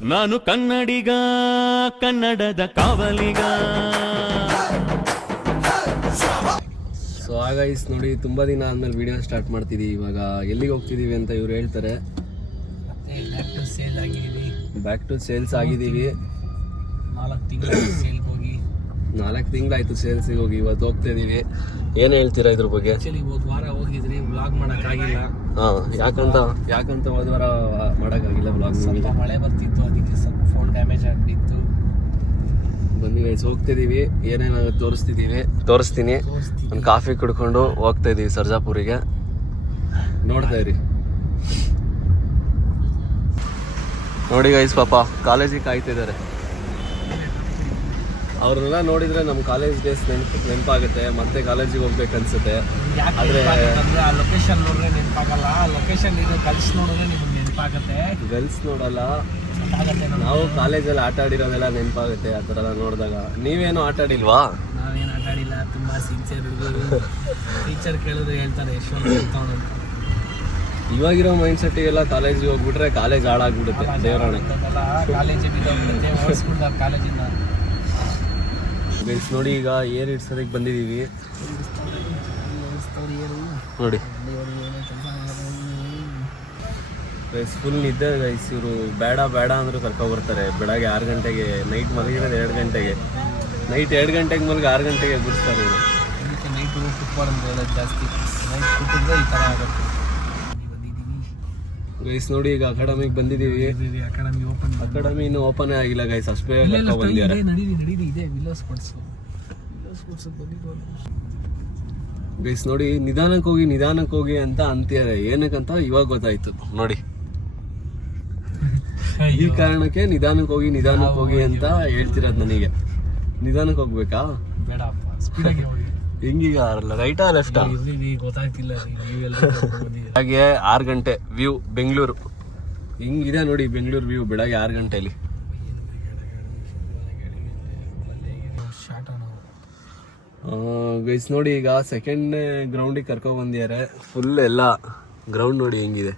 ನಾನು ಕನ್ನಡಿಗ, ಕನ್ನಡದ ಕಾವಲಿಗ. So guys ನೋಡಿ, ತುಂಬ ದಿನ ಆದಮೇಲೆ ವಿಡಿಯೋ ಸ್ಟಾರ್ಟ್ ಮಾಡ್ತಿದ್ದೀವಿ. ಇವಾಗ ಎಲ್ಲಿಗೆ ಹೋಗ್ತಿದ್ದೀವಿ ಅಂತ ಇವ್ರು ಹೇಳ್ತಾರೆ. ಬ್ಯಾಕ್ ಟು ಸೇಲ್ಸ್ ಆಗಿದ್ದೀವಿ. 4 ತಿಂಗಳಾಯ್ತು ಸೇಲ್ಸಿಗೆ ಹೋಗಿ. ಇವತ್ತು ಹೋಗ್ತಾ ಇದೀವಿ. ಏನು ಹೇಳ್ತೀರಾ ಇದ್ರ ಬಗ್ಗೆ? ಹೋದ ವಾರ ಹೋಗಿದ್ರಿ, ವ್ಲಾಗ್ ಮಾಡೋಕ್ಕಾಗಿಲ್ಲ. ಯಾಕಂತ ಹೋದ ವಾರ ಮಾಡೋಕ್ಕಾಗಿಲ್ಲ ವ್ಲಾಗ್. ಸ್ವಲ್ಪ ಮಳೆ ಬರ್ತಿತ್ತು, ಅದಕ್ಕೆ ಸ್ವಲ್ಪ ಫೋನ್ ಡ್ಯಾಮೇಜ್ ಆಗಿತ್ತು. ಬನ್ನಿ ಗೈಸ್, ಹೋಗ್ತಿದ್ದೀವಿ. ಏನೇನಾಗುತ್ತೆ ತೋರಿಸ್ತೀನಿ. ಒಂದು ಕಾಫಿ ಕುಡ್ಕೊಂಡು ಹೋಗ್ತಾ ಇದೀವಿ ಸರ್ಜಾಪುರಿಗೆ. ನೋಡ್ತಾ ಇರಿ. ನೋಡಿ ಗೈಸ್, ಪಾಪ ಕಾಲೇಜಿಗೆ ಕಾಯ್ತಿದ್ದಾರೆ. ಅವ್ರನ್ನೆಲ್ಲ ನೋಡಿದ್ರೆ ನಮ್ಮ ಕಾಲೇಜ್ ಡೇಸ್ ನೆನಪಾಗುತ್ತೆ. ಮತ್ತೆ ಕಾಲೇಜಿಗೆ ಹೋಗ್ಬೇಕನ್ಸುತ್ತೆ. ಆದರೆ ಆ ಲೊಕೇಶನ್ ನೋಡಿದ್ರೆ ನೆನಪಾಗಲ್ಲ. ಆ ಲೊಕೇಶನ್ ಇದು ಗರ್ಲ್ಸ್ ನೋಡಿದ್ರೆ ನಿಮ್ಗೆ ನೆನಪಾಗುತ್ತೆ. ಗರ್ಲ್ಸ್ ನೋಡಲ್ಲ, ನಾವು ಕಾಲೇಜಲ್ಲಿ ಆಟ ಆಡಿರೋದೆಲ್ಲ ನೆನಪಾಗುತ್ತೆ ಆ ಥರ ಎಲ್ಲ ನೋಡಿದಾಗ. ನೀವೇನು ಆಟ ಆಡಿಲ್ವಾ? ನಾವೇನು ಆಟ ಆಡಿಲ್ಲ, ತುಂಬ ಸಿನ್ಸಿಯರ್ ಹುಡುಗರು. ಟೀಚರ್ ಕೇಳಿದ್ರೆ ಹೇಳ್ತಾರೆ ಎಷ್ಟೊಂದು ಹೇಳ್ತಾವಣ ಅಂತ. ಇವಾಗಿರೋ ಮೈಂಡ್ ಸೆಟ್ಟಿಗೆಲ್ಲ ಕಾಲೇಜಿಗೆ ಹೋಗ್ಬಿಟ್ರೆ ಕಾಲೇಜ್ ಹಾಳಾಗ್ಬಿಡುತ್ತೆ. ದೇವರಾಣೆ ಕಾಲೇಜಿಗೆ ಬಿದ್ದೋಗ್ಬಿಡುತ್ತೆ, ಓಡಿಸ್ಬಿಡ್ತಾರೆ ಕಾಲೇಜಿಂದ. ಗೈಸ್ ನೋಡಿ, ಈಗ ಏರ್ ಇಡ್ಸೋದಕ್ಕೆ ಬಂದಿದ್ದೀವಿ. ನೋಡಿ ಗೈಸ್, ಫುಲ್ ನಿದ್ದೆ ಗೈಸ್. ಇವರು ಬೇಡ ಅಂದರೂ ಕರ್ಕೊಬರ್ತಾರೆ. ಬೆಳಗ್ಗೆ 6 ಗಂಟೆಗೆ, ನೈಟ್ ಮಲಗಿರೋದು 2 ಗಂಟೆಗೆ. ನೈಟ್ 2 ಗಂಟೆಗೆ ಮಲಗಿ 6 ಗಂಟೆಗೆ ಬಿಡಿಸ್ತಾರೆ ಇವರು. ಅದಕ್ಕೆ ನೈಟು ಕುತ್ಬಾರ್ದು ಹೇಳೋದು ಜಾಸ್ತಿ. ನೈಟ್ ಕುಟ್ಟಿದ್ರೆ ಈ ಥರ ಆಗುತ್ತೆ. ಗೈಸ್ ನೋಡಿ, ಈಗ ಅಕಾಡೆಮಿಗೆ ಬಂದಿದ್ದೀವಿ. ಅಕಾಡೆಮಿ ಇನ್ನೂ ಓಪನ್ ಆಗಿಲ್ಲ ಗೈಸ್. ಅಷ್ಟು ಬೇಗ ಬಂದಿದ್ದಾರೆ. ಇದೆ ವಿಲ್ಲೋ ಸ್ಪೋರ್ಟ್ಸ್ ಗೈಸ್ ನೋಡಿ, ನಿಧಾನಕ್ಕೆ ಹೋಗಿ ಅಂತ ಅಂತಾರೆ. ಏನಕ್ಕಂತ ಇವಾಗ ಗೊತ್ತಾಯ್ತು ನೋಡಿ. ಈ ಕಾರಣಕ್ಕೆ ನಿಧಾನಕ್ಕೆ ಹೋಗಿ ಅಂತ ಹೇಳ್ತಿರೋದು ನನಗೆ. ನಿಧಾನಕ್ಕೆ ಹೋಗ್ಬೇಕಾ? ಬೇಡಪ್ಪ, ಸ್ಪೀಡಾಗಿ ಹೋಗಿ. ಹೆಂಗೀಗ ರೈಟಾ ಲೆಫ್ಟಾ ಗೊತ್ತಾಗ್ತಿಲ್ಲ. ಹಾಗೆ 6 ಗಂಟೆ ವ್ಯೂ ಬೆಂಗಳೂರು ಹಿಂಗಿದೆ ನೋಡಿ. ಬೆಂಗಳೂರು ವ್ಯೂ ಬೆಳಗ್ಗೆ 6 ಗಂಟೆಯಲ್ಲಿ. ಗೈಸ್ ನೋಡಿ, ಈಗ ಸೆಕೆಂಡ್ ಗ್ರೌಂಡಿಗೆ ಕರ್ಕೊಂಡ್ ಬಂದಿದ್ದಾರೆ. ಫುಲ್ ಎಲ್ಲ ಗ್ರೌಂಡ್ ನೋಡಿ ಹೆಂಗಿದೆ.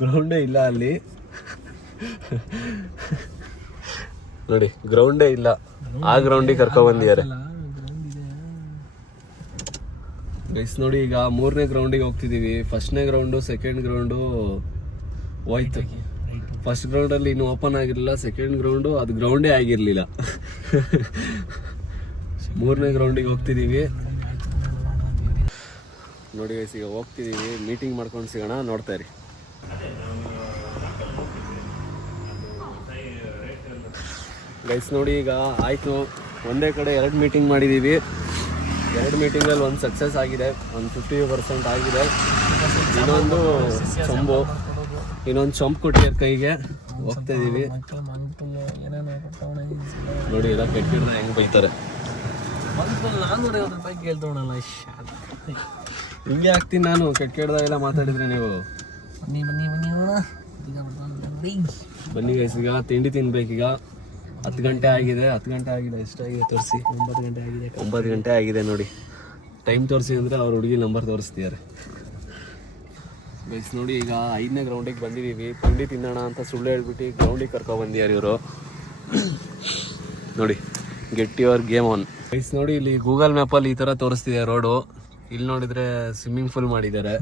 ಗ್ರೌಂಡೇ ಇಲ್ಲ ಅಲ್ಲಿ. ನೋಡಿ ಗ್ರೌಂಡೇ ಇಲ್ಲ. ಆ ಗ್ರೌಂಡಿಗೆ ಕರ್ಕೊಂಡ್ ಬಂದಿದ್ದಾರೆ. ಗೈಸ್ ನೋಡಿ, ಈಗ 3ನೇ ಗ್ರೌಂಡಿಗೆ ಹೋಗ್ತಿದ್ದೀವಿ. ಫಸ್ಟ್ನೇ ಗ್ರೌಂಡು, ಸೆಕೆಂಡ್ ಗ್ರೌಂಡು ಹೋಯ್ತು. ಫಸ್ಟ್ ಗ್ರೌಂಡಲ್ಲಿ ಇನ್ನೂ ಓಪನ್ ಆಗಿರಲಿಲ್ಲ. ಸೆಕೆಂಡ್ ಗ್ರೌಂಡು ಅದು ಗ್ರೌಂಡೇ ಆಗಿರಲಿಲ್ಲ. 3ನೇ ಗ್ರೌಂಡಿಗೆ ಹೋಗ್ತಿದ್ದೀವಿ. ನೋಡಿ ಗೈಸ್, ಈಗ ಹೋಗ್ತಿದ್ದೀವಿ. ಮೀಟಿಂಗ್ ಮಾಡ್ಕೊಂಡು ಸಿಗೋಣ, ನೋಡ್ತಾ ಇರಿ. ಗೈಸ್ ನೋಡಿ, ಈಗ ಆಯಿತು. ಒಂದೇ ಕಡೆ 2 ಮೀಟಿಂಗ್ ಮಾಡಿದ್ದೀವಿ. 2 ಮೀಟಿಂಗಲ್ಲಿ ಒಂದು ಸಕ್ಸಸ್ ಆಗಿದೆ, ಒಂದು 50% ಆಗಿದೆ. ಇನ್ನೊಂದು ಚೊಂಬು ಕೊಟ್ಟಿದ್ದಾರೆ ಕೈಗೆ. ಹೋಗ್ತಾ ಇದೀವಿ. ನೋಡಿ ಎಲ್ಲ ಕೆಟ್ಟಿರ್ದ ಹೆಂಗ್ ಬೈತಾರೆ. ಹಿಂಗೆ ಆಗ್ತೀನಿ ನಾನು. ಕೆಟ್ಟದಾಗೆಲ್ಲ ಮಾತಾಡಿದ್ರೆ ನೀವು. ಬನ್ನಿ ಗೈಸ್, ಈಗ ತಿಂಡಿ ತಿನ್ಬೇಕೀಗ. 10 ಗಂಟೆ ಆಗಿದೆ. ಎಷ್ಟಾಗಿದೆ ತೋರಿಸಿ? 9 ಗಂಟೆ ಆಗಿದೆ ನೋಡಿ. ಟೈಮ್ ತೋರಿಸಿ ಅಂದರೆ ಅವ್ರ ಹುಡುಗಿ ನಂಬರ್ ತೋರಿಸ್ತಿದ್ದಾರೆ. ಗೈಸ್ ನೋಡಿ, ಈಗ 5ನೇ ಗ್ರೌಂಡಿಗೆ ಬಂದಿದ್ದೀವಿ. ತಿಂಡಿ ತಿನ್ನೋಣ ಅಂತ ಸುಳ್ಳು ಹೇಳ್ಬಿಟ್ಟು ಗ್ರೌಂಡಿಗೆ ಕರ್ಕೊಬಂದಿದ್ದಾರೆ ಇವರು. ನೋಡಿ, get your game on. Guys ನೋಡಿ, ಇಲ್ಲಿ ಗೂಗಲ್ ಮ್ಯಾಪಲ್ಲಿ ಈ ಥರ ತೋರಿಸ್ತಿದೆ ರೋಡು. ಇಲ್ಲಿ ನೋಡಿದರೆ ಸ್ವಿಮ್ಮಿಂಗ್ ಪೂಲ್ ಮಾಡಿದ್ದಾರೆ.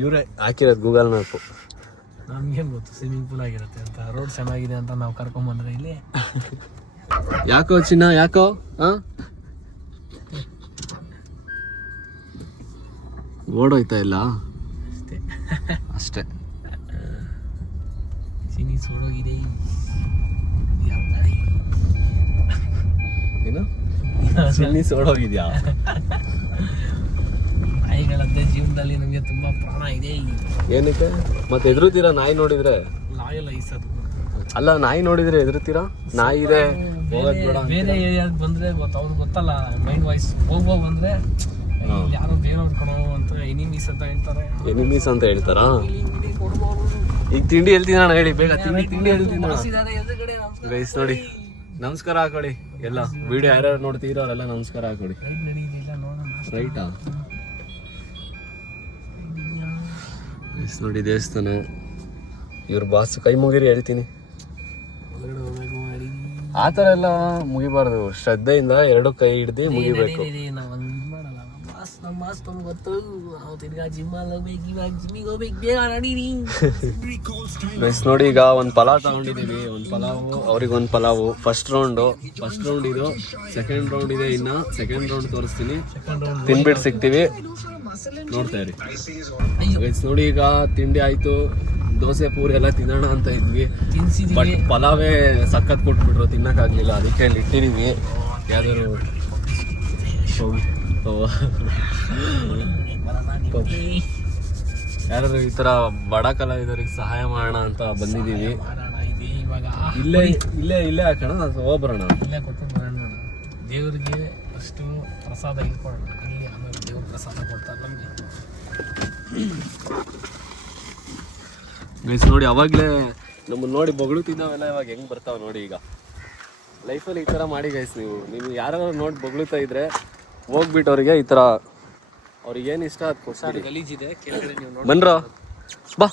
ಇವರೇ ಹಾಕಿರೋದು ಗೂಗಲ್ ಮ್ಯಾಪು. ನಮ್ಗೇನು ಗೊತ್ತು ಸ್ವಿಮ್ಮಿಂಗ್ ಪೂಲ್ ಆಗಿರುತ್ತೆ ಅಂತ. ರೋಡ್ ಚೆನ್ನಾಗಿದೆ ಅಂತ ನಾವು ಕರ್ಕೊಂಬಂದ್ರೆ ಇಲ್ಲಿ. ಯಾಕೋ ಚಿನ್ನ, ಯಾಕೋ ಓಡೋಯ್ತಾ ಇಲ್ಲ ಅಷ್ಟೇ. ಚಿನಿ ಸೋಡೋಗಿದೆ. ಏನು ಚಿನ್ನಿ ಸೋಡೋಗಿದ್ಯಾ? ನಾಯಿಗಳಂತೆ ಜೀವನದಲ್ಲಿ ನಮಗೆ ತುಂಬಾ ಪ್ರಾಣ ಇದೆ. ಏನಕ್ಕೆ ಮತ್ತೆ ಎದುರುತ್ತೀರಾ? ನಾಯಿ ನೋಡಿದ್ರೆ ನಾಯೆಲ್ಲ ಈಸದು ಅಲ್ಲ, ನಾಯಿ ನೋಡಿದ್ರೆ ಎದುರುತ್ತೀರಾ? ನಾಯಿ ಇದೆ. ಬೇರೆ ಏರಿಯಾಗ ಬಂದ್ರೆ ಅವ್ರು ಗೊತ್ತಲ್ಲ, ಮೈಂಡ್ ವಾಯ್ಸ್ ಹೋಗ್ಬೋಗ್ ಬಂದ್ರೆ ಯಾರೋ ಬೇರೆ ಕಣೋ ಅಂತ ಎನಿಮೀಸ್ ಅಂತ ಹೇಳ್ತಾರೆ. ಎನಿಮೀಸ್ ಅಂತ ಹೇಳ್ತಾರಾ? ಈಗ ತಿಂಡಿ ಹೇಳ್ತೀನಿ ಹೇಳಿ ಬೇಗ. ತಿಂಡಿ ಹೇಳ್ತೀನಿ ಗೈಸ್ ನೋಡಿ. ನಮಸ್ಕಾರ ಹಾಕೊಳ್ಳಿ ಎಲ್ಲ. ವಿಡಿಯೋ ಯಾರ್ಯಾರು ನೋಡ್ತೀರೋ ಅವರೆಲ್ಲ ನಮಸ್ಕಾರ ಹಾಕೊಳ್ಳಿ. ರೈಟಾ? ಗೈಸ್ ನೋಡಿ, ದೇವಸ್ಥಾನ ಇವ್ರ ಬಾಸ್ ಕೈ ಮುಗಿರಿ ಹೇಳ್ತೀನಿ. ಹೊರಗಡೆ ಹೋಗ್ಬೇಕು ಮಾಡಿ ಆ ಥರ ಎಲ್ಲ ಮುಗಿಬಾರ್ದು, ಶ್ರದ್ಧೆಯಿಂದ ಎರಡು ಕೈ ಹಿಡ್ದು ಮುಗಿಬೇಕು. ನಾವು ಹಂಗೆ ಇದು ಮಾಡಲ್ಲ. ನಮ್ಮ ಮಾಸ್ ತಮ್ಗೆ ಗೊತ್ತು, ನಾವು ತಿರ್ಗಾ ಜಿಮ್ಮಲ್ಲಿ ಹೋಗ್ಬೇಕು, ಇವಾಗ ಜಿಮ್ಮಿಗೆ ಹೋಗ್ಬೇಕು, ಬೇಗ ನಡೀರಿ. ಗೈಸ್ ನೋಡಿ, ಈಗ ಒಂದು ಪಲಾವ್ ತಗೊಂಡಿದ್ದೀವಿ. ಒಂದು ಪಲಾವು, ಅವ್ರಿಗೆ ಒಂದು ಪಲಾವು. ಫಸ್ಟ್ ರೌಂಡ್ ಇದು. ಸೆಕೆಂಡ್ ರೌಂಡ್ ಇದೆ, ಇನ್ನು ಸೆಕೆಂಡ್ ರೌಂಡ್ ತೋರಿಸ್ತೀನಿ. ತಿನ್ಬಿಟ್ಟು ಸಿಗ್ತೀವಿ, ನೋಡ್ತಾ ಇರಿ. ಗೈಸ್ ನೋಡಿ, ಈಗ ತಿಂಡಿ ಆಯ್ತು, ದೋಸೆ ಪೂರಿ ಎಲ್ಲ ತಿನ್ನೋಣ ಅಂತ ಇದ್ವಿ. ಬಟ್ ಪಲಾವೇ ಸಖತ್ ಕೊಟ್ಬಿಟ್ರು, ತಿನ್ನಕ್ಕಾಗ್ಲಿಲ್ಲ. ಅದಕ್ಕೆ ಅಲ್ಲಿ ಇಟ್ಟಿದೀವಿ. ಯಾವ್ದಾದ್ರು ಯಾರಾದ್ರು ಈ ತರ ಬಡ ಕಲಾವಿದರಿಗೆ ಸಹಾಯ ಮಾಡೋಣ ಅಂತ ಬಂದಿದ್ದೀವಿ. ಇಲ್ಲೇ ಇಲ್ಲೇ ಇಲ್ಲೇ ಹಾಕೋಣ, ಹೋಗ್ಬರೋಣ. ಇಲ್ಲೇ ಕೊಟ್ಟು ಬರೋಣ. ದೇವ್ರಿಗೆ ಅಷ್ಟು ಪ್ರಸಾದ ಇಟ್ಕೊಳ್ಳೋಣ, ಆಮೇಲೆ ದೇವ್ರ ಪ್ರಸಾದ ಕೊಡ್ತಾರೆ ನಮಗೆ. ಗೈಸ್ ನೋಡಿ, ಅವಾಗಲೇ ನಮ್ಮನ್ನು ನೋಡಿ ಬೊಗಳುತ್ತಿದ್ದಾವೆಲ್ಲ ಇವಾಗ ಹೆಂಗೆ ಬರ್ತಾವೆ ನೋಡಿ. ಈಗ ಲೈಫಲ್ಲಿ ಈ ಥರ ಮಾಡಿ ಗೈಸ್. ನೀವು ಯಾರು ನೋಡಿ ಬೊಗಳುತ್ತಾ ಇದ್ರೆ ಹೋಗ್ಬಿಟ್ಟು ಅವ್ರಿಗೆ ಈ ಥರ ಅವ್ರಿಗೆ ಏನು ಇಷ್ಟ ಅದು ಕೊಡ್ಸಾಡಿ. ಗಲೀಜಿದೆ, ಕೆಳಗಡೆ ನೀವು ಬನ್ರ ಬಾ.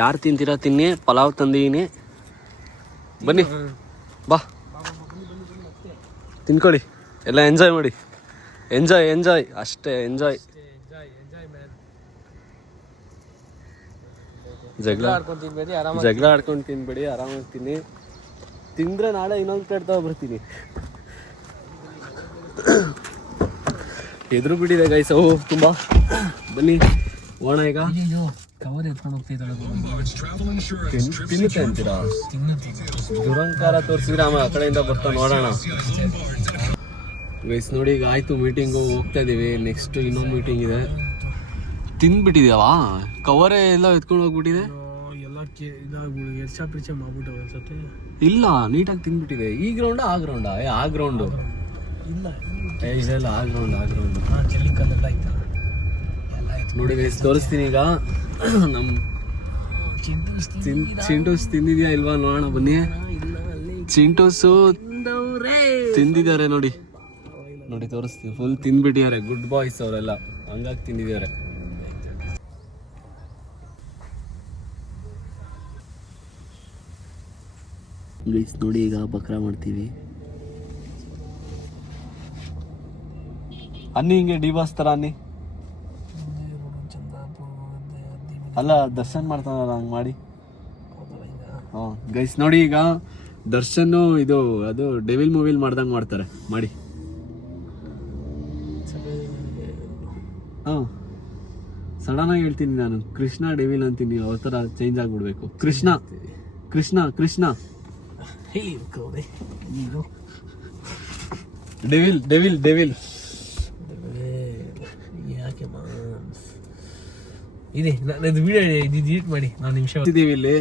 ಯಾರು ತಿಂತೀರಾ ತಿನ್ನಿ, ಪಲಾವ್ ತಂದೀನಿ, ಬನ್ನಿ ಬಾ ತಿನ್ಕೊಳ್ಳಿ, ಎಲ್ಲ ಎಂಜಾಯ್ ಮಾಡಿ. ಎಂಜಾಯ್ ಅಷ್ಟೇ, ಎಂಜಾಯ್. ಜಗಳ ಆಡ್ಕೊಂಡು ತಿನ್ಬೇಡಿ, ಆರಾಮಾಗಿ ತಿನ್ನಿ. ತಿಂದ್ರೆ ನಾಳೆ ಇನ್ನೊಂದು ಕಟ್ತಾ ಬರ್ತೀನಿ. ಎದುರು ಬಿಟ್ಟಿದೆ ಗೈಸ್ ಅವು ತುಂಬಾ. ಬನ್ನಿ ಹೋಣ. ಈಗ ಕವರ್ ಎತ್ಕೊಂಡು ಹೋಗ್ತಿದ್ದಾಳೆ, ತಿನ್ನುತ್ತೆ ಅಂತೀರಾ? ದುರಂಕಾರ ತೋರಿಸಿದ್ರೆ ಆಮೇಲೆ ಆ ಕಡೆಯಿಂದ ಬರ್ತಾ ನೋಡೋಣ. ಗೈಸ್ ನೋಡಿ, ಈಗ ಆಯ್ತು ಮೀಟಿಂಗು, ಹೋಗ್ತಾ ಇದೀವಿ. ನೆಕ್ಸ್ಟ್ ಇನ್ನೊಂದು ಮೀಟಿಂಗ್ ಇದೆ. ತಿಂದ್ಬಿಟ್ಟಿದ್ಯಾವ? ಕವರೇ ಎಲ್ಲ ಎತ್ಕೊಂಡು ಹೋಗ್ಬಿಟ್ಟಿದೆ. ಎಲ್ಲ ಎರ್ಚ ಮಾಡ್ಬಿಟ್ಟವ ಅನ್ಸತ್ತೆ. ಇಲ್ಲ, ನೀಟಾಗಿ ತಿಂದ್ಬಿಟ್ಟಿದೆ. ಈ ಗ್ರೌಂಡ್ ಆ ಗ್ರೌಂಡ್ ಆ ಗ್ರೌಂಡು ಇಲ್ಲ, ಇದೆಲ್ಲ ಆ ಗ್ರೌಂಡ್ ಚೆಲ್ಲಿಕಲ್ಲೆಲ್ಲ ಆಯ್ತಾ ನೋಡಿ ಗೈಸ್, ತೋರಿಸ್ತೀನಿ ಈಗ. ನಮ್ಮ ಚಿಂಟೂಸ್ ತಿಂದಿದ್ಯಾ ಇಲ್ವಾ ನೋಡೋಣ, ಬನ್ನಿ. ಚಿಂಟೂಸು ತಿಂದಿದ್ದಾರೆ ನೋಡಿ, ನೋಡಿ ತೋರಿಸ್ತೀನಿ. ಫುಲ್ ತಿಂದ್ಬಿಟ್ಟಿದ್ದಾರೆ, ಗುಡ್ ಬಾಯ್ಸ್ ಅವರೆಲ್ಲ, ಹಂಗಾಗಿ ತಿಂದಿದ್ದಾರೆ. ಗೈಸ್ ನೋಡಿ, ಈಗ ಬಕ್ರ ಮಾಡ್ತೀವಿ. ಅನ್ನಿ ಹಿಂಗೆ ಡಿಬಾಸ್ ಥರ ಅನ್ನಿ. ಅಲ್ಲ, ದರ್ಶನ್ ಮಾಡ್ತಾನಲ್ಲ ಹಂಗೆ ಮಾಡಿ. ಹಾಂ ಗೈಸ್ ನೋಡಿ, ಈಗ ದರ್ಶನ್ ಇದು ಅದು ಡೆವಿಲ್ ಮೂವಿಲ್ ಮಾಡ್ದಂಗೆ ಮಾಡ್ತಾರೆ ಮಾಡಿ. ಹಾಂ ಸಡನ್ನಾಗಿ ಹೇಳ್ತೀನಿ ನಾನು, ಕೃಷ್ಣ ಡೆವಿಲ್ ಅಂತೀನಿ, ಅವ್ರ ಥರ ಚೇಂಜ್ ಆಗಿಬಿಡ್ಬೇಕು. Krishna Krishna Krishna devil devil devil ಯಾಕೆ ಇದೆ. ನಾನು ವಿಡಿಯೋ ಡಿಲೀಟ್ ಮಾಡಿ, ನಾನು ನಿಮಿಷ ಇದ್ದೀವಿ ಇಲ್ಲಿ.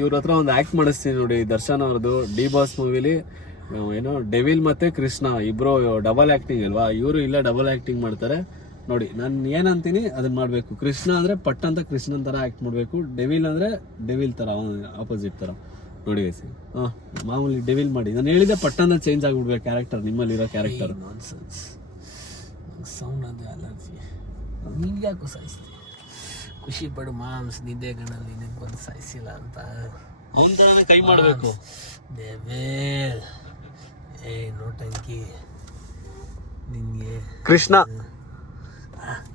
ಇವ್ರ ಹತ್ರ ಒಂದು ಆಕ್ಟ್ ಮಾಡಿಸ್ತೀನಿ ನೋಡಿ, ದರ್ಶನ್ ಅವ್ರದ್ದು ಡಿ ಬಾಸ್ ಮೂವಿಲಿ. ಏನೋ ಡೆವಿಲ್ ಮತ್ತೆ ಕೃಷ್ಣ ಇಬ್ರು ಡಬಲ್ ಆಕ್ಟಿಂಗ್ ಅಲ್ವಾ, ಇವರು ಇಲ್ಲ ಡಬಲ್ ಆಕ್ಟಿಂಗ್ ಮಾಡ್ತಾರೆ ನೋಡಿ. ನಾನು ಏನಂತೀನಿ ಅದನ್ನ ಮಾಡಬೇಕು. ಕೃಷ್ಣ ಅಂದ್ರೆ ಪಟ್ ಅಂತ ಕೃಷ್ಣನ್ ತರ ಆಕ್ಟ್ ಮಾಡಬೇಕು, ಡೆವಿಲ್ ಅಂದ್ರೆ ಡೆವಿಲ್ ತರ, ಆಪೋಸಿಟ್ ತರ ನೋಡಿ ಗೈಸ್. ಹಾಂ ಮಾಮೂಲಿ ಡೆವಿಲ್ ಮಾಡಿ. ನಾನು ಹೇಳಿದೆ ಪಟ್ ಅಂತ ಚೇಂಜ್ ಆಗಿಬಿಡ್ಬೇಕು ಕ್ಯಾರೆಕ್ಟರ್, ನಿಮ್ಮಲ್ಲಿರೋ ಕ್ಯಾರೆಕ್ಟರ್. ಸೌಂಡ್ ಅಂದ್ರೆ ಅಲರ್ಜಿ. ನಿನ್ಗೆ ಯಾಕೋ ಸಾಯಿಸ್ತೀನಿ, ಖುಷಿ ಪಡು ಮಾಮ್ಸ್, ನಿದ್ದೆ ಗಣಲ್ಲಿ ನಿನಗೆ ಬಂದು ಸಾಯಿಸಿಲ್ಲ ಅಂತ ಅವನ ಥರನೇ ಕೈ ಮಾಡಬೇಕು. ದೇವೇ ನೋಟಂಕಿ ನಿನಗೆ ಕೃಷ್ಣ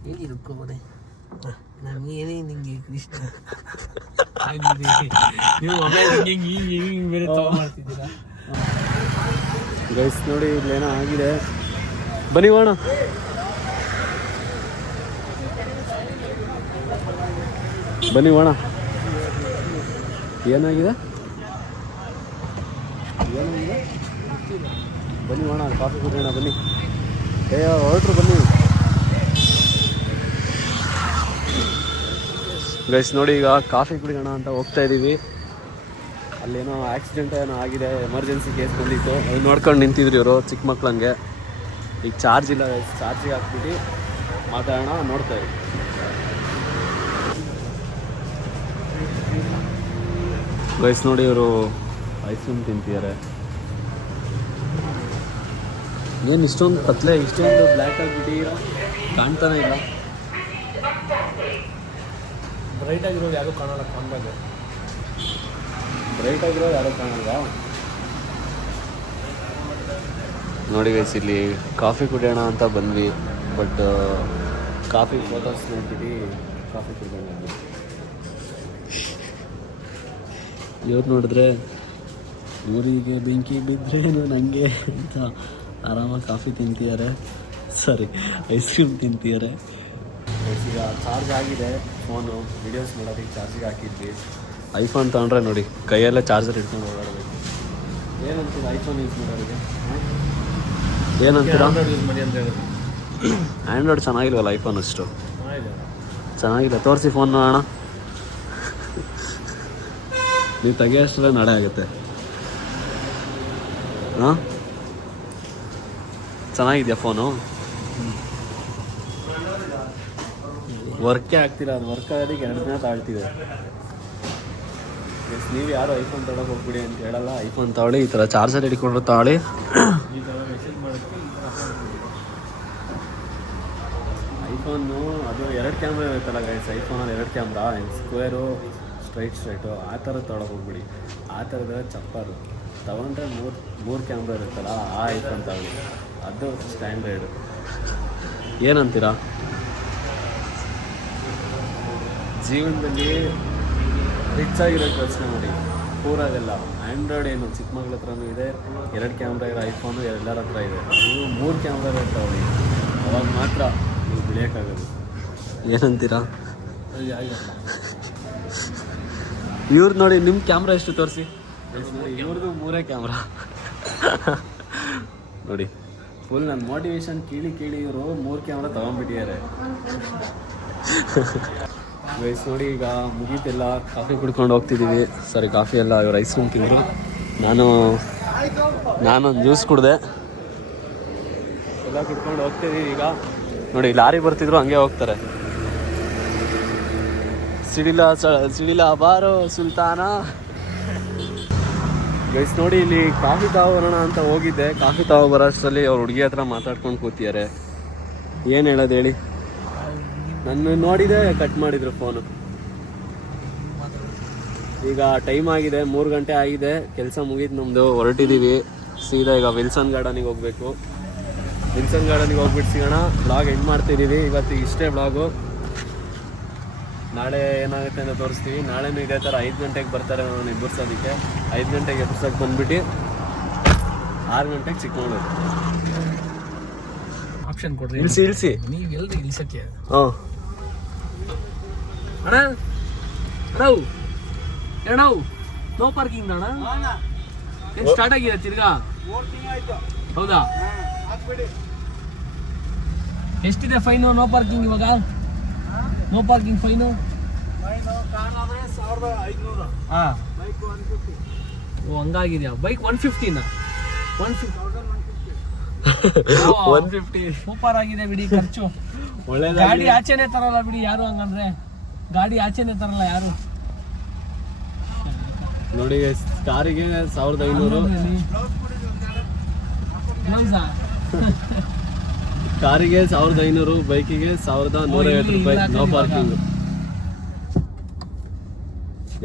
ಹೇಳಿ ರುಕ್ಕೋಬೋದೆ ನಮಗೇನೇ ನಿಂಗೆ ಕೃಷ್ಣ ನೀವು ಬೇರೆ ಮಾಡ್ತಿದ್ದೀರಾ ಗೈಸ್ ನೋಡಿ, ಇಲ್ಲೇನೋ ಆಗಿದೆ, ಬನ್ನಿ ಹೋಣ. ಬನ್ನಿ ಹೋಣ. ಏನಾಗಿದೆ ಬನ್ನಿ ಹೋಣ, ಕಾಫಿ ಕುಡಿಯೋಣ ಬನ್ನಿ. ಹೊರಟ್ರು ಬನ್ನಿ ಗೈಸ್ ನೋಡಿ, ಈಗ ಕಾಫಿ ಕುಡಿಯೋಣ ಅಂತ ಹೋಗ್ತಾ ಇದ್ದೀವಿ. ಅಲ್ಲೇನೋ ಆಕ್ಸಿಡೆಂಟ್ ಏನೋ ಆಗಿದೆ, ಎಮರ್ಜೆನ್ಸಿ ಕೇಸ್ ಬಂದಿತ್ತು, ಅದು ನೋಡ್ಕೊಂಡು ನಿಂತಿದ್ರು ಇವರು ಚಿಕ್ಕ ಮಕ್ಳಂಗೆ. ಈಗ ಚಾರ್ಜ್ ಇಲ್ಲ ಗೈಸ್, ಚಾರ್ಜಿಗೆ ಹಾಕ್ಬಿಟ್ಟು ಮಾತಾಡೋಣ, ನೋಡ್ತಾ ಇದ್ದೀವಿ. ಗೈಸ್ ನೋಡಿ, ಇವರು ಐಸ್ ಕ್ರೀಮ್ ತಿಂತಿದ್ದಾರೆ. ಏನು ಇಷ್ಟೊಂದು ಕತ್ಲೆ, ಇಷ್ಟೊಂದು ಬ್ಲ್ಯಾಕ್ ಆಗಿಬಿಟ್ಟು ಕಾಣ್ತಾನೆ ಇಲ್ಲ. ಬ್ರೈಟ್ ಆಗಿರೋದು ಯಾರು ಕಾಣಲ್ಲ ಕಾಣ್ದಾಗ. ಬ್ರೈಟ್ ಆಗಿರೋ ಯಾರೋ ಕಾಣಲ್ವಾ? ನೋಡಿ ಗೈಸ್, ಇಲ್ಲಿ ಕಾಫಿ ಕುಡಿಯೋಣ ಅಂತ ಬಂದ್ವಿ. ಬಟ್ ಕಾಫಿ ಫೋಟೋಸ್ ನೋಡ್ಬಿಟ್ಟು ಕಾಫಿ ಕುಡಿಯೋಣ. ಇವ್ರು ನೋಡಿದ್ರೆ ಊರಿಗೆ ಬೆಂಕಿ ಬಿದ್ರೇನು ನನಗೆ ಅಂತ ಆರಾಮಾಗಿ ಕಾಫಿ ತಿಂತಿದ್ದಾರೆ, ಸಾರಿ ಐಸ್ ಕ್ರೀಮ್ ತಿಂತಿದ್ದಾರೆ. ಈಗ ಚಾರ್ಜ್ ಆಗಿದೆ ಫೋನು, ವೀಡಿಯೋಸ್ ಮಾಡೋದಕ್ಕೆ ಚಾರ್ಜಿಗೆ ಹಾಕಿದ್ವಿ. ಐಫೋನ್ ತೊಗೊಂಡ್ರೆ ನೋಡಿ ಕೈಯೆಲ್ಲ ಚಾರ್ಜರ್ ಇಟ್ಕೊಂಡು ಓಡಾಡಬೇಕು. ಏನಂತೀರ ಐಫೋನ್ ಯೂಸ್ ಮಾಡೋರಿಗೆ? ಏನಂತೀರ? ಯೂಸ್ ಮಾಡಿ ಅಂತ ಹೇಳಿದ್ರು. ಆ್ಯಂಡ್ರಾಯ್ಡ್ ಚೆನ್ನಾಗಿಲ್ವಲ್ಲ ಐಫೋನ್ ಅಷ್ಟು ಚೆನ್ನಾಗಿಲ್ಲ. ತೋರಿಸಿ ಫೋನ್ ನೋಡೋಣ. ನೀವು ತೆಗಿಯೋಷ್ಟರೇ ನಡೆ ಆಗುತ್ತೆ. ಹಾಂ, ಚೆನ್ನಾಗಿದೆಯಾ ಫೋನು? ವರ್ಕೇ ಆಗ್ತಿಲ್ಲ. ಅದು ವರ್ಕ್ ಆಗೋದಕ್ಕೆ 2 ದಿನ ತಾಳ್ತಿದೆ. ನೀವು ಯಾರು ಐಫೋನ್ ತೊಗೊಳಕ್ಕೆ ಹೋಗ್ಬಿಡಿ ಅಂತ ಹೇಳಲ್ಲ. ಐಫೋನ್ ತಗೊಳ್ಳಿ, ಈ ಥರ ಚಾರ್ಜರ್ ಹಿಡ್ಕೊಂಡ್ರು ತಗೊಳ್ಳಿ. ಈ ಥರ ಮೆಸೇಜ್ ಮಾಡೋಕ್ಕೆ ಐಫೋನು ಅದು 2 ಕ್ಯಾಮ್ರಾ ಇರುತ್ತಲ್ಲ ಗೈಸ್, ಐಫೋನಲ್ಲಿ 2 ಕ್ಯಾಮ್ರಾ, ಸ್ಕ್ವೇರು ಸ್ಟ್ರೈಟು ಆ ಥರ ತೊಗೊಳಕ್ಕೆ ಹೋಗ್ಬಿಡಿ. ಆ ಥರದ ಚಪ್ಪರು ತಗೊಂಡ್ರೆ 3 ಕ್ಯಾಮ್ರಾ ಇರುತ್ತಲ್ಲ, ಆ ಐಫೋನ್ ತಗೊಳ್ಳಿ, ಅದು ಸ್ಟ್ಯಾಂಡರ್ಡು. ಏನಂತೀರಾ? ಜೀವನದಲ್ಲಿ ರಿಚ್ ಆಗಿರೋದು ಯೋಚನೆ ಮಾಡಿ. ಪೂರಾಗೆಲ್ಲ ಆ್ಯಂಡ್ರಾಯ್ಡ್ ಏನು ಚಿಕ್ಕ ಮಗಳ ಹತ್ರನೂ ಇದೆ, 2 ಕ್ಯಾಮ್ರಾ ಇರೋ ಐಫೋನು ಎಲ್ಲರ ಹತ್ರ ಇದೆ. ನೀವು 3 ಕ್ಯಾಮ್ರಾ ಇರ್ತಾವೆ, ಅವಾಗ ಮಾತ್ರ ನೀವು ಬೆಳೆಯೋಕ್ಕಾಗೋದು. ಏನಂತೀರಾ? ಇವ್ರು ನೋಡಿ, ನಿಮ್ಮ ಕ್ಯಾಮ್ರಾ ಎಷ್ಟು ತೋರಿಸಿ. ಇವ್ರದ್ದು 3 ಕ್ಯಾಮ್ರಾ ನೋಡಿ. ಫುಲ್ ನನ್ನ ಮೋಟಿವೇಶನ್ ಕೇಳಿ ಇವರು 3 ಕ್ಯಾಮ್ರಾ ತೊಗೊಂಡ್ಬಿಟ್ಟಿದ್ದಾರೆ ವಯಸ್ಸು. ನೋಡಿ ಈಗ ಮುಗೀತೆಲ್ಲ, ಕಾಫಿ ಕುಡ್ಕೊಂಡು ಹೋಗ್ತಿದ್ದೀವಿ. ಸಾರಿ ಕಾಫಿ ಎಲ್ಲ, ಇವ್ರು ಐಸ್ ಕ್ರೀಮ್ ತಿಂದರು, ನಾನೊಂದು ಜ್ಯೂಸ್ ಕುಡಿದೆ. ಎಲ್ಲ ಕುಡ್ಕೊಂಡು ಹೋಗ್ತಿದ್ದೀವಿ ಈಗ. ನೋಡಿ ಲಾರಿ ಬರ್ತಿದ್ರು ಹಂಗೆ ಹೋಗ್ತಾರೆ. ಸಿಡಿಲ ಬಾರೋ ಸುಲ್ತಾನ. ಗೈಸ್ ನೋಡಿ, ಇಲ್ಲಿ ಕಾಫಿ ತಗೊಬರೋಣ ಅಂತ ಹೋಗಿದ್ದೆ. ಕಾಫಿ ತಗೊಬರೋಷ್ಟರಲ್ಲಿ ಅವ್ರ ಹುಡುಗಿ ಹತ್ರ ಮಾತಾಡ್ಕೊಂಡು ಕೂತಿದ್ದಾರೆ. ಏನು ಹೇಳೋದು ಹೇಳಿ? ನನ್ನ ನೋಡಿದೆ ಕಟ್ ಮಾಡಿದ್ರು ಫೋನು. ಈಗ ಟೈಮ್ ಆಗಿದೆ, 3 ಗಂಟೆ ಆಗಿದೆ. ಕೆಲಸ ಮುಗೀತು ನಮ್ಮದು, ಹೊರಟಿದ್ದೀವಿ ಸೀದಾ. ಈಗ ವಿಲ್ಸನ್ ಗಾರ್ಡನಿಗೆ ಹೋಗಬೇಕು. ವಿಲ್ಸನ್ ಗಾರ್ಡನಿಗೆ ಹೋಗ್ಬಿಟ್ಟು ಸಿಗೋಣ. ಬ್ಲಾಗ್ ಎಂಡ್ ಮಾಡ್ತಿದ್ದೀವಿ. ಇವತ್ತು ಇಷ್ಟೇ ಬ್ಲಾಗು. ನಾಳೆ ಏನಾಗುತ್ತೆ ಅಂತ ತೋರಿಸ್ತೀವಿ. ನಾಳೆನೂ ಇದೇ ಥರ 5 ಗಂಟೆಗೆ ಬರ್ತಾರೆ ನಾನು ಎಬ್ಬರ್ಸೋದಕ್ಕೆ. 5 ಗಂಟೆಗೆ ಎಬ್ಬರ್ಸೋಕ್ಕೆ ಬಂದ್ಬಿಟ್ಟು 6 ಗಂಟೆಗೆ ಚಿಕ್ಕಮಗಳೂರು. ಆಪ್ಷನ್ ಕೊಡ್ರಿ, ಇಳಿಸಿ ನೀವು ಎಲ್ರಿ ಇಳಿಸಕ್ಕೆ. ಹಾಂ ಅಣ್ಣ ನೋ ಪಾರ್ಕಿಂಗ್ ಅಣ್ಣ. ಏನು ಸ್ಟಾರ್ಟ್ ಆಗಿದೆ ತಿರ್ಗಾ? ಹೌದಾ? ಎಷ್ಟಿದೆ ಫೈನು ನೋ ಪಾರ್ಕಿಂಗ್ ಇವಾಗ? No parking fine? ಹಾಂ. ಓ ಹಂಗಾಗಿದೆಯಾ? ಬೈಕ್ 150ನಾ? 150 ಸೂಪರ್ ಆಗಿದೆ ಬಿಡಿ. ಖರ್ಚು ಒಳ್ಳೆ ಗಾಡಿ ಆಚೆನೆ ತರಲ್ಲ ಬಿಡಿ ಯಾರು. ಹಂಗಂದ್ರೆ ಗಾಡಿ ಆಚೆನೆ ತರಲ್ಲ ಯಾರು. ನೋಡಿ ಕಾರಿಗೆ 1500, ಕಾರಿಗೆ 1500, ಬೈಕಿಗೆ 1150 ರೂಪಾಯಿ. No parking.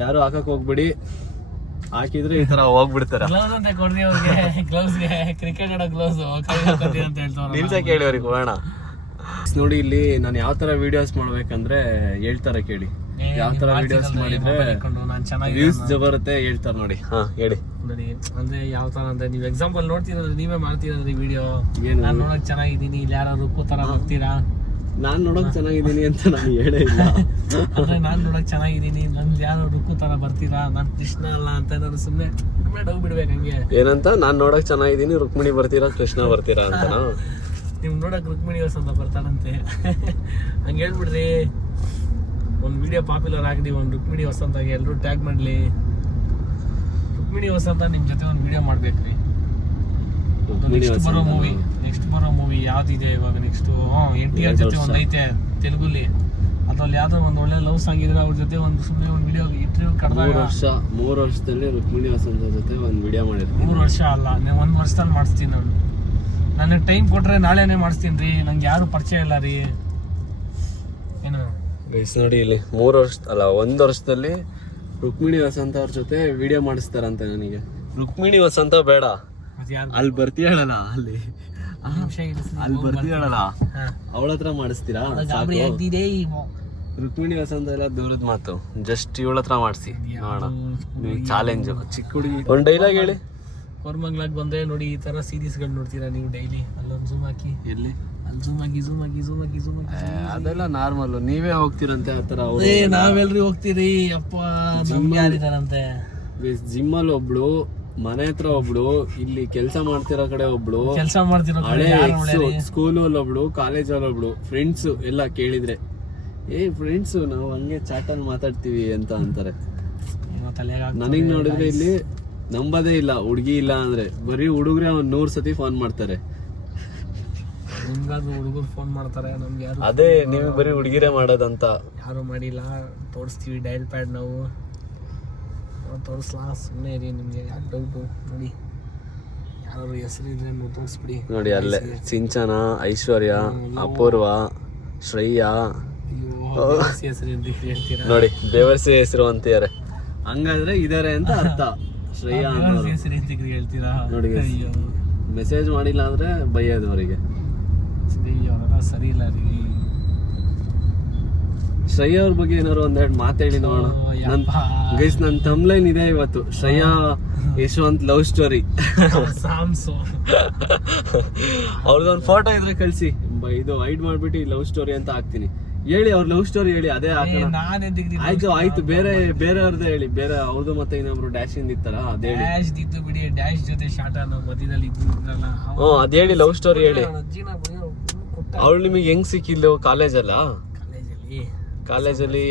ಯಾರು ಹಾಕಕ್ ಹೋಗ್ಬಿಡಿ, ಹಾಕಿದ್ರೆ ಈ ತರ ಹೋಗ್ಬಿಡ್ತಾರ. ಗ್ಲೌಸ್ ಅಂತ ಕೊಡ್ರಿ ಅವ್ರಿಗೆ. ಗ್ಲೌಸ್ಗೆ ಕ್ರಿಕೆಟ್ ಆಡೋ ಗ್ಲೌಸ್ ಅಂತ ಹೇಳ್ತಾರೆ. ನಿಲ್ಸ ಕೇಳಿ ಅವ್ರಿಗೆ ಹೋಗೋಣ. ನೋಡಿ ಇಲ್ಲಿ ನಾನು ಯಾವ ತರ ವಿಡಿಯೋಸ್ ಮಾಡ್ಬೇಕಂದ್ರೆ ಹೇಳ್ತಾರೆ ಕೇಳಿ. ಯಾವ ತರ ವಿಡಿಯೋಸ್ ಮಾಡಿದ್ರೆ ವ್ಯೂಸ್ ಬರುತ್ತೆ ಹೇಳ್ತಾರೆ ನೋಡಿ. ಹಾ ಹೇಳಿ ನೋಡಿ. ಅಂದ್ರೆ ಯಾವ ತರ ಅಂದ್ರೆ ನೀವು ಎಕ್ಸಾಂಪಲ್ ನೋಡ್ತೀರಂದ್ರೆ ನೀವೇ ಮಾಡ್ತೀರಂದ್ರೆ ವಿಡಿಯೋ, ನಾನು ನೋಡಕ್ ಚೆನ್ನಾಗಿದ್ದೀನಿ, ಇಲ್ಲಿ ಯಾರು ರುಕ್ಕು ತರ ಬರ್ತೀರಾ? ನಾನ್ ನೋಡಕ್ ಚೆನ್ನಾಗಿದ್ದೀನಿ ಅಂತ ನಾನು ಹೇಳೇ ಇಲ್ಲ. ಅಂದ್ರೆ ನಾನ್ ನೋಡಕ್ ಚೆನ್ನಾಗಿದ್ದೀನಿ, ನನ್ಗೆ ಯಾರೋ ರುಕ್ಕು ತರ ಬರ್ತೀರಾ, ನಾನ್ ಕೃಷ್ಣ ಅಲ್ಲ ಅಂತ ಏನಾದ್ರು ಸುಮ್ಮನೆ ಡೌ ಬಿಡ್ಬೇಕು ಹಂಗೆ. ಏನಂತ? ನಾನ್ ನೋಡಕ್ ಚೆನ್ನಾಗಿದ್ದೀನಿ, ರುಕ್ಮಿಣಿ ಬರ್ತೀರಾ, ಕೃಷ್ಣ ಬರ್ತೀರಾ ಅಂತನಾ? ನಿಮ್ ನೋಡಕ್ ರುಕ್ಮಿಣಿ ವಸಂತ ಬರ್ತಾರಂತೆ ಹಂಗೆ ಹೇಳ್ಬಿಡ್ರಿ. ಒಂದು ವಿಡಿಯೋ ಪಾಪ್ಯುಲರ್ ಆಗಲಿ, ಒಂದು ರುಕ್ಮಿಣಿ ವಸಂತಾಗಿ ಎಲ್ಲರೂ ಟ್ಯಾಗ್ ಮಾಡಲಿ. ರುಕ್ಮಿಣಿ ವಸಂತ ನಿಮ್ಮ ಜೊತೆ ಒಂದು ವಿಡಿಯೋ ಮಾಡ್ಬೇಕ್ರಿ. ನೆಕ್ಸ್ಟ್ ಬರೋ ಮೂವಿ ಯಾವ್ದಿದೆ ಇವಾಗ? ನೆಕ್ಸ್ಟ್ NTR ಜೊತೆ ಒಂದು ಐತೆ ತೆಲುಗುಲಿ. ಅದ್ರಲ್ಲಿ ಯಾವ್ದೋ ಒಂದು ಒಳ್ಳೆ ಲವ್ ಸಾಂಗ್ ಇದ್ರೆ ಅವ್ರ ಜೊತೆ ಒಂದು ಸುಮ್ಮನೆ ಒಂದು ವಿಡಿಯೋ ಇಂಟರ್ವ್ಯೂ ಕರೆದಾಗ 3 ವರ್ಷದಲ್ಲಿ ರುಕ್ಮಿಣಿ ವಸಂತ ಜೊತೆ ಒಂದು ವಿಡಿಯೋ ಮಾಡಿರ್ತೀನಿ. 3 ವರ್ಷ ಅಲ್ಲ, ನೀವು 1 ವರ್ಷದಲ್ಲಿ ಮಾಡಿಸ್ತೀನಿ ನಾನು. ನನಗೆ ಟೈಮ್ ಕೊಟ್ರೆ ನಾಳೆನೇ ಮಾಡಿಸ್ತೀನಿ ರೀ. ನಂಗೆ ಯಾರು ಪರಿಚಯ ಇಲ್ಲ ರೀ. ಏನು ಗೈಸ್ ನೋಡಿ ಇಲ್ಲಿ 1 ವರ್ಷದಲ್ಲಿ ರುಕ್ಮಿಣಿ ವಸಂತ ಅವ್ರ ಜೊತೆ ವಿಡಿಯೋ ಮಾಡಿಸ್ತಾರಂತೆ ನನಗೆ. ರುಕ್ಮಿಣಿ ವಸಂತ ಬೇಡ, ಅಲ್ಲಿ ಬರ್ತೀಯಲ್ಲ ಅಲ್ಲಿ ಬರ್ತೀಯಲ್ಲ ಅವಳ ಹತ್ರ ಮಾಡಿಸ್ತೀರಾ? ರುಕ್ಮಿಣಿ ವಸಂತ ಎಲ್ಲ ದೂರದ ಮಾತು, ಜಸ್ಟ್ ಇವಳ ಹತ್ರ ಮಾಡಿಸಿ ನೋಡೋಣ. ಚಾಲೆಂಜ್ ಚಿಕ್ಕ ಹುಡುಗಿ. ಒಂದು ಡೈಲಾಗ್ ಹೇಳಿ. ಕೋರ್ಮಂಗ್ಲಾಗ್ ಬಂದ್ರೆ ನೋಡಿ ಈ ತರ ಸೀರೀಸ್ಗಳು ನೋಡ್ತೀರಾ ನೀವು ಡೈಲಿ? ಅಲ್ಲೊಂದು ಝೂಮ್ ಹಾಕಿ, ಎಲ್ಲಿ ಅಲ್ಲಿ ಝೂಮ್ ಹಾಕಿ. ಅದೆಲ್ಲ ನಾರ್ಮಲ್, ನೀವೇ ಹೋಗ್ತೀರಂತೆ ಆ ತರ. ನಾವೆಲ್ರಿ ಹೋಗ್ತೀರಿ ಅಪ್ಪ, ನಮ್ಗೆ ಯಾರಿದಾರಂತೆ? ಜಿಮ್ಮಲ್ಲಿ ಒಬ್ಳು, ಮನೆ ಹತ್ರ ಒಬ್ಳು, ಇಲ್ಲಿ ಕೆಲಸ ಮಾಡ್ತಿರೋ ಕಡೆ ಒಬ್ಳು, ಕೆಲಸ ಮಾಡ್ತಿರೋ ಹಳೆ ಸ್ಕೂಲಲ್ಲಿ ಒಬ್ಳು, ಕಾಲೇಜಲ್ಲಿ ಒಬ್ಳು, ಫ್ರೆಂಡ್ಸ್ ಎಲ್ಲ ಕೇಳಿದ್ರೆ ಫ್ರೆಂಡ್ಸ್ ನಾವು ಹಂಗೆ ಚಾಟಲ್ಲಿ ಮಾತಾಡ್ತೀವಿ ಅಂತ ಅಂತಾರೆ. ನನಗ್ ನೋಡಿದ್ರೆ ಇಲ್ಲಿ ನಂಬದೇ ಇಲ್ಲ, ಹುಡುಗಿ ಇಲ್ಲ ಅಂದ್ರೆ ಬರೀ ಹುಡುಗ್ರೆ 100 ಸತಿ ಫೋನ್ ಮಾಡ್ತಾರೆ. ನಿಮ್ಗಾದ್ರು ಹುಡುಗರು ಫೋನ್ ಮಾಡ್ತಾರೆ, ನಮ್ಗೆ ಯಾರು? ಅದೇ ನೀವು ಬರೀ ಹುಡುಗಿರೇ ಮಾಡೋದಂತ. ಯಾರು ಮಾಡಿಲ್ಲ, ತೋರಿಸ್ತೀವಿ ಡೈಲ್ ಪ್ಯಾಡ್ ನಾವು ತೋರಿಸ್ಲಾ? ಸುಮ್ಮನೆ ಇರಿ, ನಿಮ್ಗೆ ಯಾಕೆ ಡೌಟು? ನೋಡಿ ಯಾರು ಹೆಸರು ಇದ್ರೆ ನೀವು ತೋರಿಸ್ಬಿಡಿ. ನೋಡಿ ಅಲ್ಲೇ ಸಿಂಚನ, ಐಶ್ವರ್ಯ, ಅಪೂರ್ವ, ಶ್ರೇಯಾ, ಹೆಸರು ಅಂತ ಹೇಳ್ತೀರಾ? ನೋಡಿ ಬೇವರ್ಸಿ ಹೆಸರು ಅಂತಿದ್ದಾರೆ, ಹಂಗಾದ್ರೆ ಇದಾರೆ ಅಂತ ಅರ್ಥ. ಶ್ರೇಯಾ ಹೆಸರು ಅಂತ ಹೇಳ್ತೀರಾ? ನೋಡಿ ಮೆಸೇಜ್ ಮಾಡಿಲ್ಲ ಅಂದ್ರೆ ಬೈಯೋದು ಅವರಿಗೆ. ಅವರೆಲ್ಲ ಸರಿ ಇಲ್ಲ ರೀ. ಶ್ರೇಯಾ ಅವ್ರ ಬಗ್ಗೆ ಏನಾದ್ರು ಒಂದೆರಡು ಮಾತಾಡಿ ನೋಡೋಣ. ಗೈಸ್ ನನ್ನ ತಮ್ಲೈನ್ ಇದೆ ಇವತ್ತು, ಶ್ರೇಯಾ ಯಶವಂತ್ ಲವ್ ಸ್ಟೋರಿ. ಅವ್ರದ್ದೊಂದು ಫೋಟೋ ಇದ್ರೆ ಕಳ್ಸಿ, ಇದು ಹೈಡ್ ಮಾಡ್ಬಿಟ್ಟು ಲವ್ ಸ್ಟೋರಿ ಅಂತ ಹಾಕ್ತೀನಿ. ಹೇಳಿ ಅವ್ರ ಲವ್ ಸ್ಟೋರಿ ಹೇಳಿ, ಅದೇ ಹಾಕೋಣ. ಆಯ್ತು ಬೇರೆಯವ್ರದ್ದು ಹೇಳಿ, ಬೇರೆ ಅವ್ರದ್ದು ಮತ್ತೆ ಇನ್ನೊಬ್ರು ಡ್ಯಾಶ್ ಇಂದ ಇತ್ತಾರ ಅದೇ ಹೇಳಿ. ಡ್ಯಾಶ್ ದಿತ್ತು ಬಿಡಿ, ಡ್ಯಾಶ್ ಜೊತೆ ಶಾರ್ಟ್ ಅನ್ನೋ ಮಧ್ಯದಲ್ಲಿ ಇದ್ರಲ್ಲ. ಅದ್ ಹೇಳಿ, ಲವ್ ಸ್ಟೋರಿ ಹೇಳಿ. ಅವಳು ನಿಮಗೆ ಹೆಂಗ್ ಸಿಕ್ಕಿಲ್ಲ? ಕಾಲೇಜಲ್ಲಿ